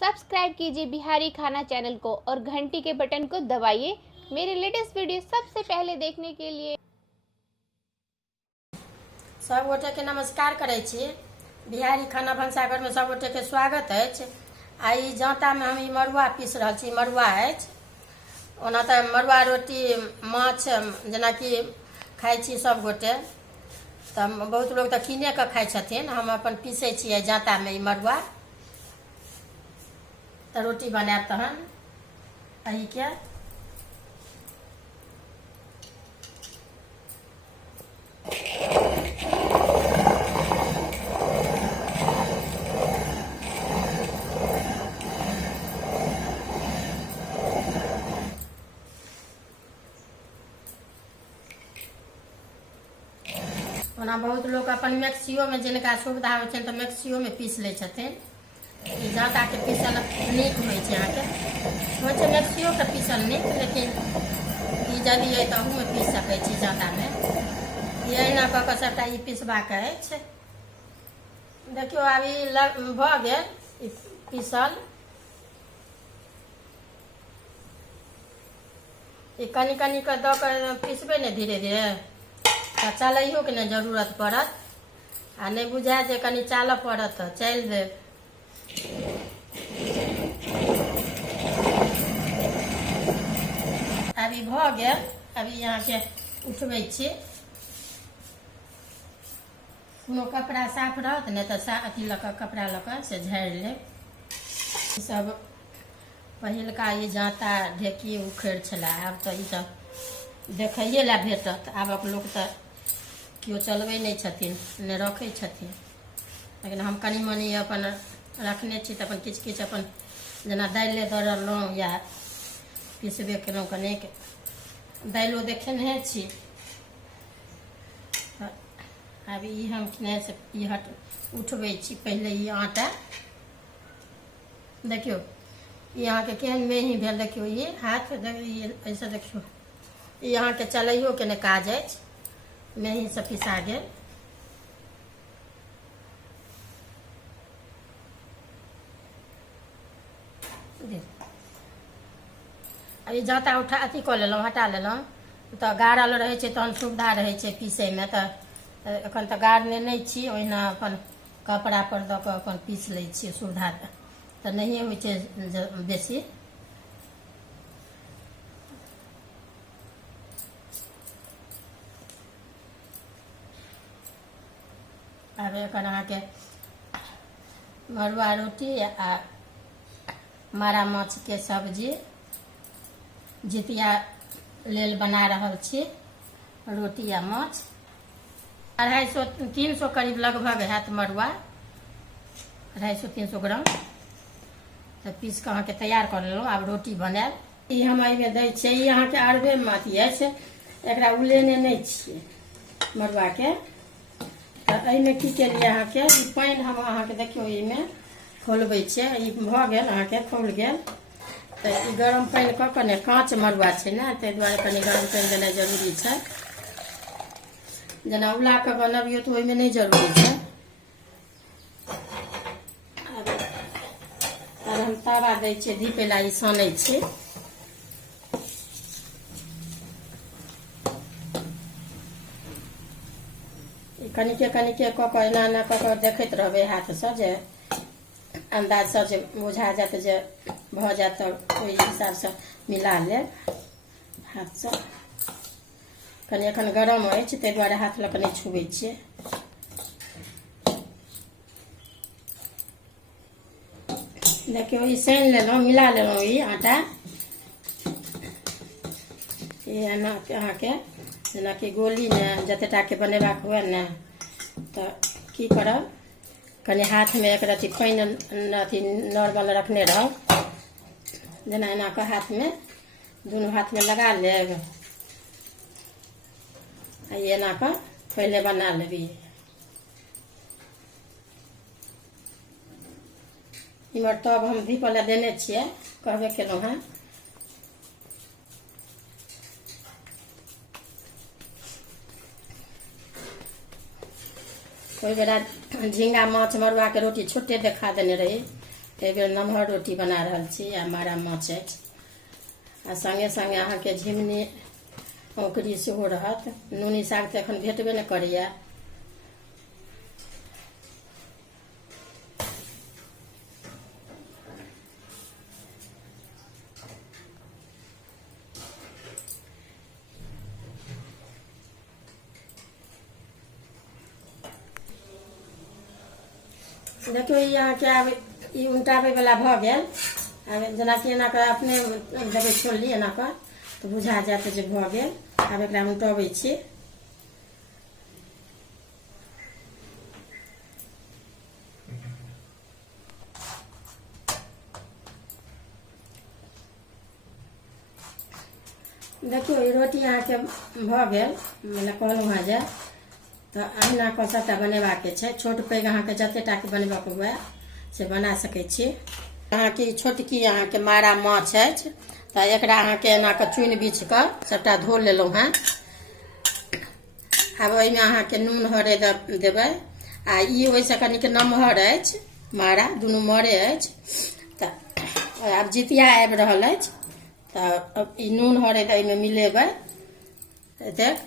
Subscribe कीजिए बिहारी खाना channel को और घंटी के बटन को दबाइए मेरे लेटेस्ट वीडियो सबसे पहले देखने के लिए। सब गोटे के नमस्कार करे छी। बिहारी खाना भंसाघर में सब गोटे के स्वागत अछि। आई जाँता में हम ई मड़ुआ पीस रहल छी। मड़ुआ अछि, ओना तऽ मड़ुआ रोटी माछ जेनाकि खाइ छी सब गोटे, तऽ बहुत लोग तऽ कीने के खाइ छथिन। हम अपन पीसै छियै जाँता में ई मड़ुआ, तऽ रोटी बनायब तहन एहि के। ओना बहुत लोग अपन मिक्सियो में जिनका सुविधा होइ छै तऽ मिक्सियो में पीस लै छथिन। ई जाँता के पीसल नीक होइ छै, अहाँके होइ छै मिक्सियो के पीसल नीक, लेकिन ई जल्दी अइ तऽ अहूँ में पीस सकै छी जाँता में। ई अहिना कऽ कऽ सबटा ई पीसबाक अछि। देखियौ आब ई भऽ गेल ई पीसल। ई कनी कनी कऽ दऽ कऽ पीसबै ने धीरे धीरे, तऽ चलैयो के ने जरूरत पड़त, आ नहीं बुझाय जे कनी चालऽ पड़त तऽ चलि देब। अब ई भऽ गेल। अभी यहाँ के उठबै छी। कोनो कपड़ा साफ रहत ने तऽ अथी लऽ कऽ कपड़ा लऽ कऽ से झाड़ि लेब। ई सब पहिलका ई जाँता ढेकी उखड़ि छलै, आब तऽ ई सब देखैए ला भेटत। आबक लोक तऽ केओ चलबै नहीं छथिन ने रखै छथिन, लेकिन हम कनी मनी अपन रखने छी तऽ अपन किछु किछु अपन जेना दालिए दरलहुँ या पीसबे केलहुँ। कनिक दालिओ देखेने छी। आब ई हम से ई उठबै छी। पहिले ई आटा देखियौ ई अहाँके केहन मेही भेल। देखियौ ई हाथ ऐसे देखियौ, ई अहाँके चलैयो के ने काज अछि, मेही से पिसा गेल। ई जाँता उठा अथी कऽ लेलहुँ, हटा लेलहुँ, तऽ गाड़ल रहै छै तहन सुविधा रहै छै पीसै में। तऽ एखन तऽ गाड़ने नहीं छी, ओहिना अपन कपड़ा पर दऽ कऽ अपन पीस लै छियै। सुविधा तऽ नहिए होइ छै बेसी। आब एखन अहाँके मड़ुआ रोटी आ मारा माछ के सब्जी जितिया लेल बना रहल छी। रोटी आ माछ 250-300 करीब लगभग हैत मड़ुआ, 250-300 ग्राम। तऽ पीस कऽ अहाँके तैयार कर लेलहुँ। आब रोटी बनायब। ई हम एहिमे दै छियै। ई अहाँके अरबे में अथी अछि, एकरा उलेने नहीं छियै मड़ुआ के। तऽ एहिमे की केलियै अहाँके पानि हम अहाँके देखियौ एहिमे खोलबै छियै। ई भऽ गेल अहाँके खौल गेल, तऽ ई गरम पानि कऽ कऽ ने, काँच मड़ुआ छै ने, ताहि दुआरे कनि गरम पानि देनाइ जरूरी छै। जेना उला कऽ बनबियौ तऽ ओहिमे नहीं जरूरी छै। आब हम तावा दै छियै धीपै ला, ई सानै छी। कनिके कनिके कऽ कऽ एना एना कऽ कऽ देखैत रहबै हाथसँ, जे अन्दाजसँ जे बुझा जायत जे भऽ जायत तऽ ओहि हिसाबसँ मिला लेब हाथसँ। कनि एखन गरम अछि ताहि दुआरे हाथ लऽ कऽ नहीं छुबै छियै। देखियौ ई सानि लेलहुँ, मिला लेलहुँ ई आटा। ई एना अहाँके जेनाकि गोली ने जतेटा के बनेबाक हुए ने, तऽ की करब कनि हाथ में एक रत्ती पानि अथी नॉर्मल रखने रहब। जेना एना कऽ हाथ में दुनू हाथ में लगा लेब, आ एना कऽ पहिले बना लेबी। इमहर तब हम धीपऽ ला देने छियै, कहबे केलहुँ हेँ। कोई बेरा झींगा माछ मड़ुआ के रोटी छोटे देखा देने रही, एहि बेर नमहर रोटी बना रहल छी आ मारा माछ अछि आ संगे संगे अहाँके झिमनी औंकरी सेहो रहत। नूनी साग तऽ एखन भेटबे नहि करैए। देखियौ ई अहाँके आब ई उल्टाबैवला भऽ गेल। आब जेनाकि एना कऽ अपने देबै छोलनी एना कऽ तऽ बुझा जायत जे भऽ गेल। आब एकरा उल्टबै छी। देखियौ ई रोटी अहाँके भऽ गेल, मतलब कहलहुँ हेँ जे तऽ अहिना कऽ सभटा बनेबाके छै। छोट पैघ अहाँके जतेक टाके बनेबाके हुए से बना सकै छी। अहाँके छोटकी अहाँके मारा माछ अछि तऽ एकरा अहाँके एना कऽ चुनि बीछि कऽ सभटा धो लेलहुँ हेँ। आब ओहिमे अहाँके नून हरदि देबै आ ई ओहिसँ कनिक नमहर अछि मारा, दुनू मरे अछि। तऽ आब जितिया आबि रहल अछि तऽ ई नून हरदि एहिमे मिलेबै एतेक।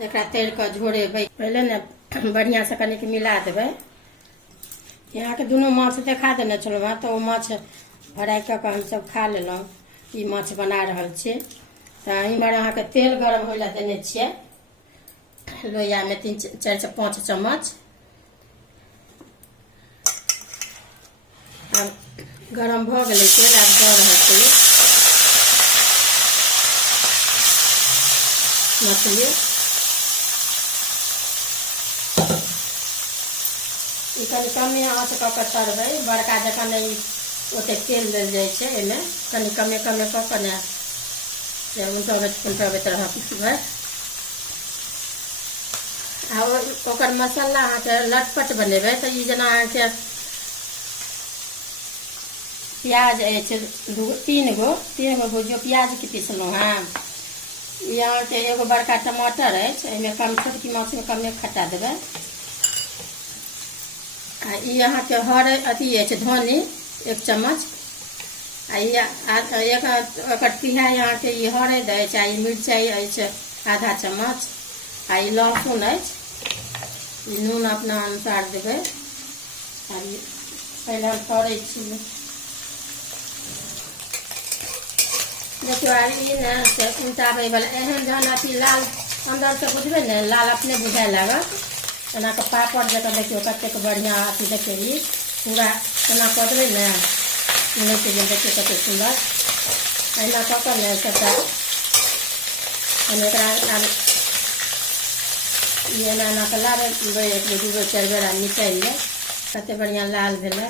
एकरा तरि कऽ झोरेबै। पहिले ने बढ़िआँसँ कनिक मिला देबै। अहाँके दुनू माछ देखा देने छलहुँ हेँ तऽ ओ माछ फ्राइ कऽ कऽ हमसभ खा लेलहुँ। ई माछ बना रहल छी तऽ इमहर अहाँके तेल गरम होइ लए देने छियै लोहियामे 3-4-5 चम्मच। आब गरम भऽ गेलै तेल, आब दऽ रहल छी मछली। ई कनि कमे आँच कऽ कऽ तरबै, बड़का जकाँ नहि ओतेक तेल देल जाइ छै एहिमे। कनि कमे कमे कऽ कऽ ने से उल्टबैत रहबै। आ ओकर मसाला अहाँके लटपट बनेबै तऽ ई जेना अहाँके प्याज अछि 3 गो भुजियो प्याजके पीसलहुँ हेँ। ई अहाँके एगो बड़का टमाटर अछि, एहिमे कम छोटकी माछमे कमे खट्टा देबै। आ ई अहाँके अथी अछि धनी 1 चम्मच। आ ई एकर तिहाई अहाँके ई हरदि अछि आ ई मिरचाइ अछि आधा चम्मच आ ई लहसुन अछि। ई नून अपना अनुसार देबै। आ पहिले हम तरै छी। देखियौ आब ई ने से उल्टाबैवला एहन जहन अथी लाल अन्दरसँ बुझबै ने लाल अपने बुझाए लागत। एना कऽ पापड़ जकाँ देखियौ कतेक बढ़िआँ अथी देखियौ ई पूरा एना कऽ देबै ने उलटि गेल देखियौ कतेक सुन्दर। एना कऽ कऽ ने सभटा एकरा आब ई एना एना कऽ लाबै 1 बेर 2 बेर 4 बेर आ निकालि लेब। कतेक बढ़िआँ लाल भेलै।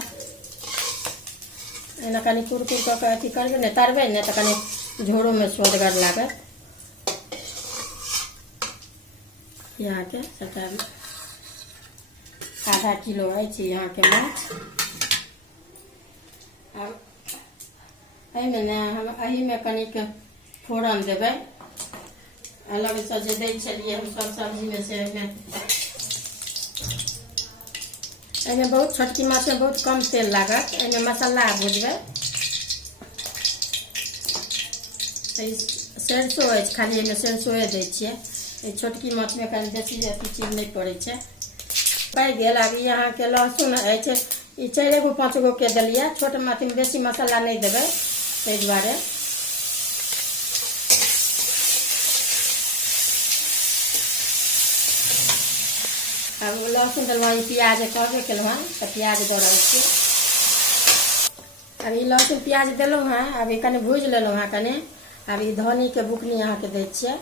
एना कनि कुरकुर कऽ कऽ अथी करबै ने तरबै ने तऽ कनि झोड़ोमे स्वदगर लागत। अहाँके सभटा आधा किलो अछि अहाँके माछ। आब एहिमे ने हम एहिमे कनिक फोरन देबै अलगसँ जे दै छलियै हमसभ सब्जीमे से एहिमे बहुत छोटकी माछमे बहुत कम तेल लागत। एहिमे मसाला भुजबै। सरिसो अछि, खाली एहिमे सरिसोए दै छियै। एहि छोटकी माछमे कनि बेसी अथी चीज नहि पड़ै छै। पड़ि गेल। आब ई अहाँके लहसुन अछि, ई 4-5 गो के देलियै। छोट अथीमे बेसी मसाला नहि देबै ताहि दुआरे। आब लहसुन देलहुँ, ई प्याज कहबे केलहुँ हेँ तऽ प्याज दऽ रहल छी। आब ई लहसुन प्याज देलहुँ हेँ, आब ई कनि भूजि लेलहुँ हेँ कनि। आब ई धन्नीके बुकनी अहाँके दै छियै।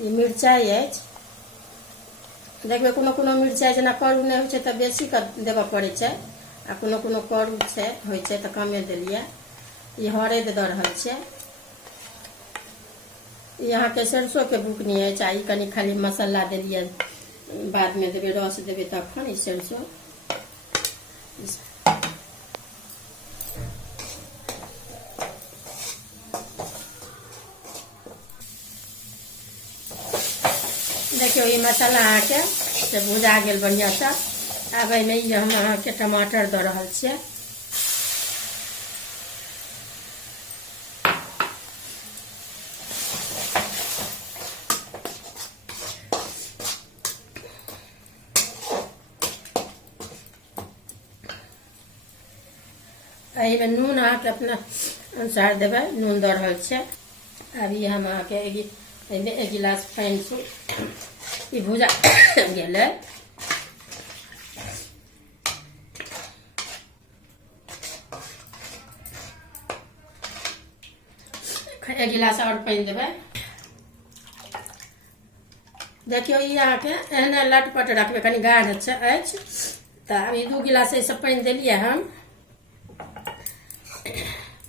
ई मिरचाइ अछि, देखबै कोनो कोनो मिरचाइ जेना करू नहि होइ छै तऽ बेसी कऽ देबऽ पड़ै छै आ कोनो कोनो करू होइ छै तऽ कमे देलियै। ई हरदि दऽ रहल छियै। ई अहाँके सरिसोके बुकनी अछि आ ई कनि खाली मसाला देलियै, बादमे देबै रस देबै तखन। ई सरिसो देखियो ई मसाला अहाँके से भुजा गेल बढ़िआँसँ। आब एहिमे ई हम अहाँके टमाटर दऽ रहल छियै। एहिमे नून अहाँके अपना अनुसार देबै, नून दऽ रहल छियै। अभी हम अहाँके एहिमे 1 गिलास पानि ई भुजा गेलै। एक गिलास और पानि देबै। देखियो ई अहाँके एहने लटपट रखबै, कनि गाढ़ अछि तऽ अभी 2 गिलास एहिसँ पानि देलियै हम।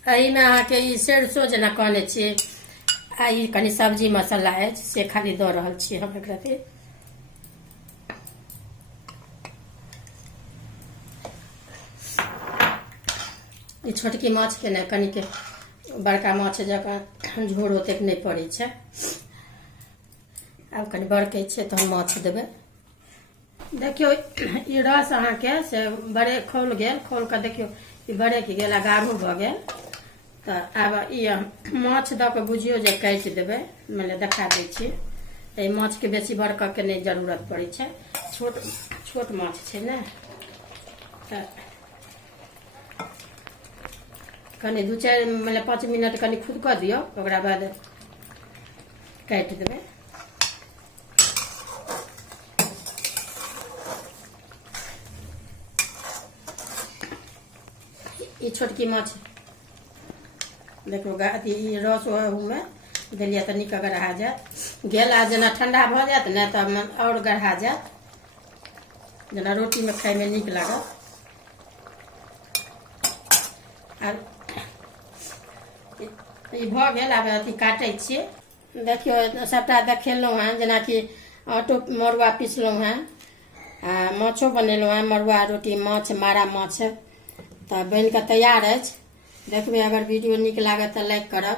एहिमे अहाँके ई सरिसो जेना कहने छियै, आ ई कनि सब्जी मसाला अछि से खाली दऽ रहल छियै हम एकरा। ई छोटकी माछके ने कनिक बड़का माछ जकाँ झोर ओतेक नहि पड़ै छै। आब कनि बड़कै छै तऽ हम माछ देबै। देखियौ ई रस अहाँके से बड़े खौल गेल, खोल कऽ देखियौ ई बड़ेक गेल आ गाढ़ो भऽ गेल। तऽ आब ई माछ दऽ कऽ बुझियौ जे काटि देबै। माने देखा दै छी, एहि माछके बेसी बड़कऽके नहि जरूरत पड़ै छै, छोट माछ छै ने। तऽ कनि 2-4 मतलब 5 मिनट कनि खुदकऽ दियौ, ओकरा बाद काटि देबै। ई छोटकी माछ देखियौ अथी रस ओहोमे देलियै तऽ नीक गढ़ा जायत। गेला जेना ठंडा भऽ जायत ने तऽ आओर गढ़ा जायत, जेना रोटीमे खायमे नीक लागत। आर ई भऽ गेल। आब अथी काटै छियै। देखियौ सभटा देखेलहुँ हेँ, जेनाकि आटो मड़ुआ पिसलहुँ हेँ आ माछो बनेलहुँ हेँ, मड़ुआ रोटी माछ मारा माछ तऽ बनि कऽ तैयार अछि। देखबै, अगर वीडियो नीक लागत तऽ लाइक करब,